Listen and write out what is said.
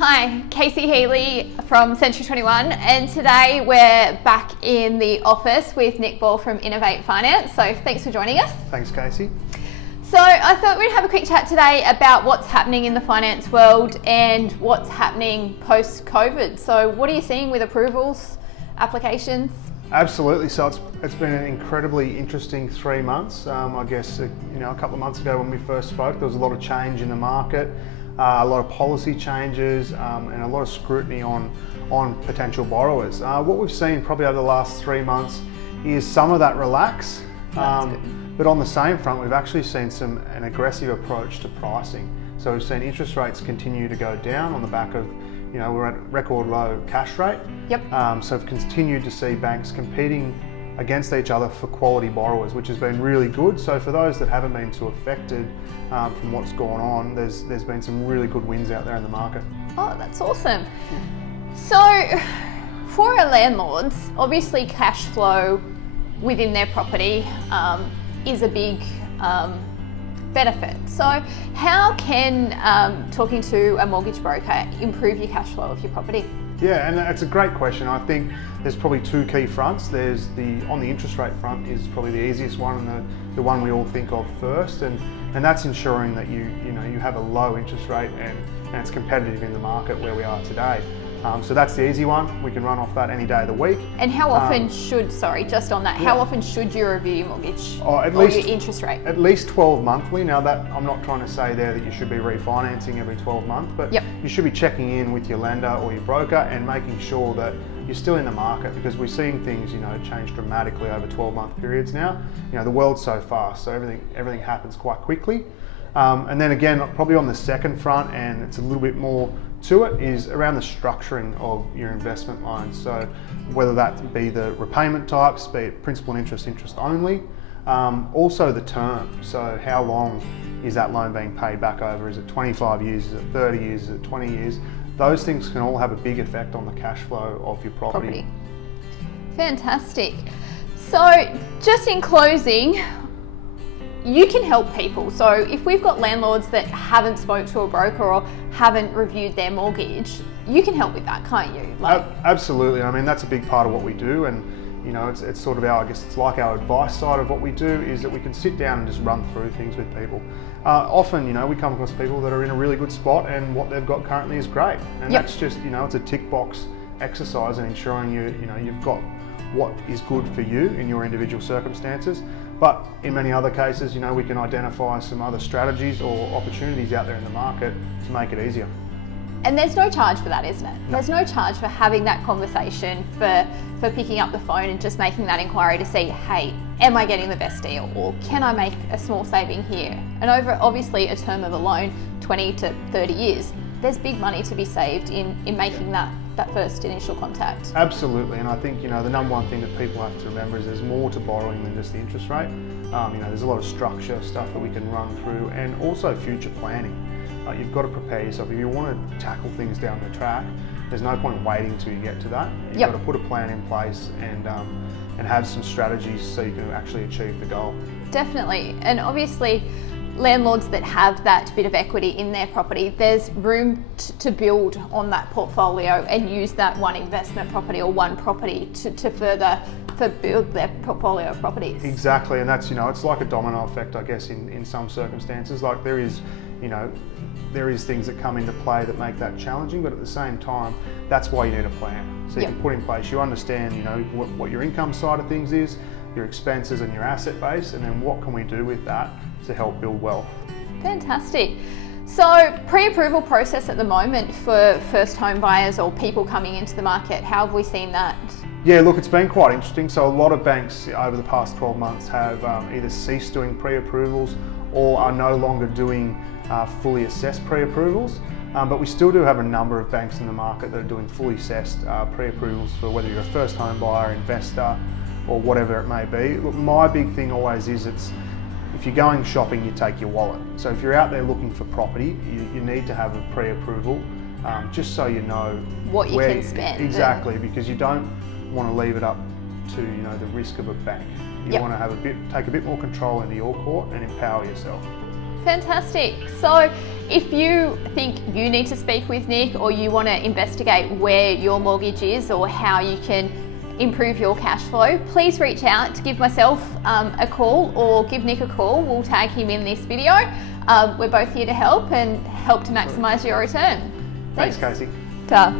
Hi, Casey Healy from Century 21, and today we're back in the office with Nick Ball from Innovate Finance. So thanks for joining us. Thanks, Casey. So I thought we'd have a quick chat today about what's happening in the finance world and what's happening post-COVID. So what are you seeing with approvals, applications? Absolutely. So it's been an incredibly interesting 3 months. I guess a couple of months ago when we first spoke, there was a lot of change in the market. A lot of policy changes and a lot of scrutiny on potential borrowers. What we've seen probably over the last 3 months is some of that relax, but on the same front, we've actually seen an aggressive approach to pricing. So we've seen interest rates continue to go down on the back of, we're at record low cash rate. Yep. So we've continued to see banks competing against each other for quality borrowers, which has been really good. So for those that haven't been too affected from what's going on, there's been some really good wins out there in the market. Oh, that's awesome. So for our landlords, obviously cash flow within their property is a big benefit. So how can talking to a mortgage broker improve your cash flow of your property? Yeah, and that's a great question. I think there's probably two key fronts. There's on the interest rate front is probably the easiest one and the one we all think of first, and that's ensuring that you have a low interest rate and it's competitive in the market where we are today. So that's the easy one. We can run off that any day of the week. And how often how often should you review your mortgage or your interest rate? At least 12 monthly. Now that I'm not trying to say there that you should be refinancing every 12 months, but you should be checking in with your lender or your broker and making sure that you're still in the market, because we're seeing things change dramatically over 12-month periods now. The world's so fast, so everything happens quite quickly. And then again, probably on the second front, and it's a little bit more to it, is around the structuring of your investment loans. So whether that be the repayment types, be it principal and interest only, also the term. So how long is that loan being paid back over? Is it 25 years? Is it 30 years? Is it 20 years? Those things can all have a big effect on the cash flow of your property. Fantastic. So just in closing, you can help people. So if we've got landlords that haven't spoke to a broker or haven't reviewed their mortgage, you can help with that, can't you? Absolutely. I mean, that's a big part of what we do, and it's sort of it's like our advice side of what we do, is that we can sit down and just run through things with people. Often, we come across people that are in a really good spot and what they've got currently is great, and that's just it's a tick box exercise and ensuring you've got what is good for you in your individual circumstances. But in many other cases, we can identify some other strategies or opportunities out there in the market to make it easier. And there's no charge for that, isn't it? No. There's no charge for having that conversation, for picking up the phone and just making that inquiry to see, hey, am I getting the best deal, or can I make a small saving here? And over obviously a term of a loan, 20 to 30 years, there's big money to be saved in making that first initial contact. Absolutely, and I think the number one thing that people have to remember is there's more to borrowing than just the interest rate. There's a lot of structure stuff that we can run through, and also future planning. You've got to prepare yourself. If you want to tackle things down the track, there's no point waiting till you get to that. You've got to put a plan in place and have some strategies so you can actually achieve the goal. Definitely, and obviously landlords that have that bit of equity in their property, there's room to build on that portfolio and use that one investment property or one property to further build their portfolio of properties. Exactly, and that's it's like a domino effect, I guess, in some circumstances. Like there is things that come into play that make that challenging, but at the same time, that's why you need a plan. So you can put in place, you understand what your income side of things is, your expenses and your asset base, and then what can we do with that to help build wealth. Fantastic. So pre-approval process at the moment for first home buyers or people coming into the market, how have we seen that? Yeah, look, it's been quite interesting. So a lot of banks over the past 12 months have either ceased doing pre-approvals or are no longer doing fully assessed pre-approvals. But we still do have a number of banks in the market that are doing fully assessed pre-approvals for whether you're a first home buyer, investor, or whatever it may be. Look, my big thing always is if you're going shopping, you take your wallet. So if you're out there looking for property, you need to have a pre-approval, just so you know what you can spend. Exactly, because you don't want to leave it up to the risk of a bank. You want to take a bit more control into your court and empower yourself. Fantastic. So If you think you need to speak with Nick, or you want to investigate where your mortgage is or how you can improve your cash flow, please reach out to give myself a call or give Nick a call. We'll tag him in this video. We're both here to help and help to maximise your return. Thanks, Casey. Ta.